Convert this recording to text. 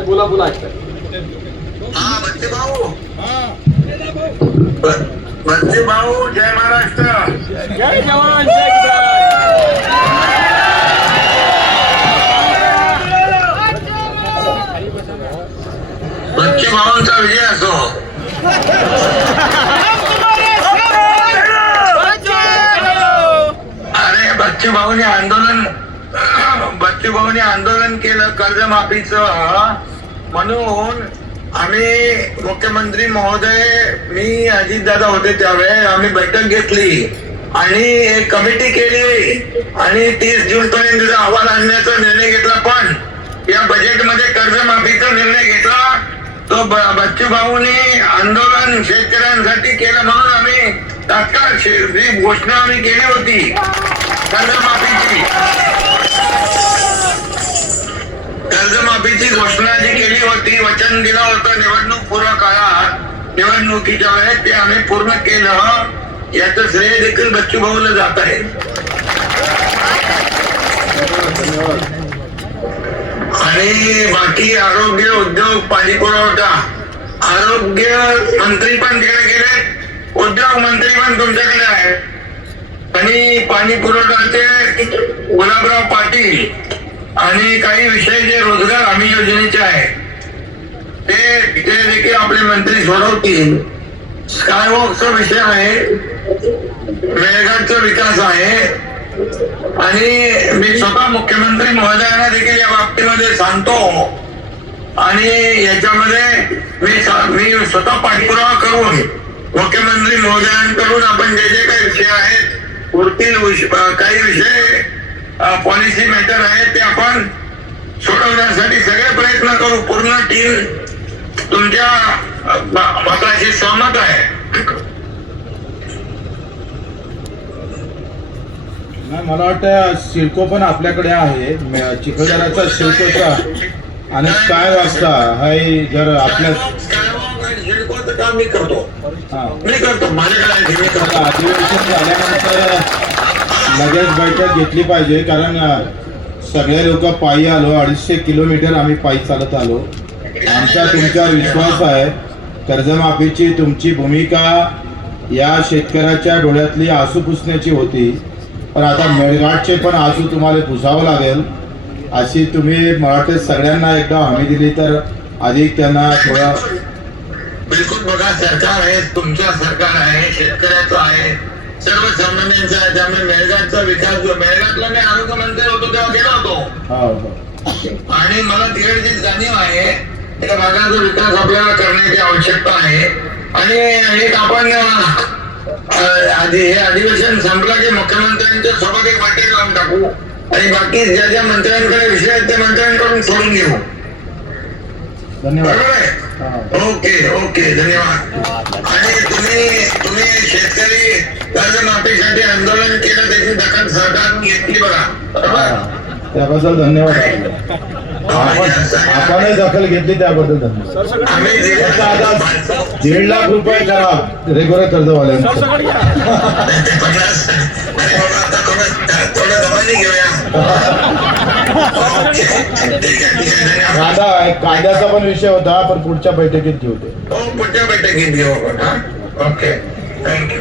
बोला बोला ऐकताय. हा बच्चे भाऊ. बच्चे भाऊ, जय महाराष्ट्र. जय जवान जय किसान. बच्चे भाऊंचा विजय असो. अरे बच्चे भाऊने आंदोलन केलं कर्जमाफीचं, म्हणून आम्ही मुख्यमंत्री महोदय, मी अजितदादा होते त्यावेळेस, आम्ही बैठक घेतली आणि एक कमिटी केली आणि 30 जून पर्यंत अहवाल आणण्याचा निर्णय घेतला. पण या बजेटमध्ये कर्जमाफीचा निर्णय घेतला तो बच्चू भाऊने आंदोलन शेतकऱ्यांसाठी केलं, म्हणून आम्ही तात्काळ जी घोषणा आम्ही केली होती कर्जमाफीची घोषणा जी केली होती, वचन दिलं होतं निवडणूक पूर्व काळात, निवडणुकीच्या वेळेस ते आम्ही पूर्ण केलं. याचं श्रेय देखील बच्चू भाऊला जात आहे. आणि बाकी आरोग्य, उद्योग, पाणी पुरवठा, आरोग्य मंत्री पण तिकडे गेले, उद्योग मंत्री पण तुमच्याकडे आहे, आणि पाणी पुरवठाचे गुलाबराव पाटील आणि काही विषय जे रोजगार हमी योजनेचे आहे ते देखील आपले मंत्री सोडवतील. स्कायवॉकचा विषय आहे, मेळघाटचा विकास आहे, आणि मी स्वतः मुख्यमंत्री महोदयांना देखील या बाबतीमध्ये सांगतो आणि याच्यामध्ये मी स्वतः पाठपुरावा करून मुख्यमंत्री महोदयांकडून आपण जे जे काही विषय आहेत, उरतील काही विषय पॉलिसी मॅटर आहे ते आपण सोडवण्यासाठी सगळे प्रयत्न करू. पूर्ण टीम तुमच्या मताशी सहमत आहे. मला वाटतं सिडको पण आपल्याकडे आहे, चिखलदराचा सिडकोचा आणि काय वाजता हाय. जर आपल्या सिडकोचं काम मी करतो माझ्याकडे अधिवेशन झाल्यानंतर लगेच बैठक घेतली पाहिजे, कारण सगळे लोक पायी आलो, 250 किलोमीटर आम्ही पायी चालत आलो. आमचा तुमच्यावर विश्वास आहे. कर्जमाफीची तुमची भूमिका या शेतकऱ्याच्या डोळ्यातली आसू पुसण्याची होती, पण आता मेळघाटचे पण आसू तुम्हाला पुसावं लागेल. अशी तुम्ही मला वाटतं सगळ्यांना एकदा हमी दिली तर अधिक त्यांना थोडा. बिलकुल, बघा सरकार आहे, तुमचं सरकार आहे, शेतकऱ्याचं आहे, सर्वसामान्यांचा आहे. त्यामुळे मेळघाटचा विकास, जो मेळघाटला मी आरोग्य मंत्री होतो तेव्हा गेलो होतो आणि मला तिकडची जाणीव आहे त्या भागाचा विकास आपल्याला करण्याची आवश्यकता आहे. आणि एक आपण हे अधिवेशन संपलं की मुख्यमंत्र्यांच्या सोबत एक बैठक लावून टाकू आणि बाकी ज्या ज्या मंत्र्यांकडे विषय आहेत त्या मंत्र्यांकडून सोडून घेऊ. धन्यवाद. ओके धन्यवाद. आणि तुम्ही शेतकरी कर्जमाफीसाठी आंदोलन केलं, त्याची दखल सरकारने घेतली बघा, बरोबर? त्याबद्दल धन्यवाद. आपणही दखल घेतली त्याबद्दल धन्यवाद. आम्ही 1.5 लाख रुपये करा रेग्युलर कर्जवाल्यांचं. थोडं दमाने घेऊया. कायद्याचा पण विषय होता, पण पुढच्या बैठकीत घेऊ ते. पुढच्या बैठकीत घेऊ आपण. Okay, thank you.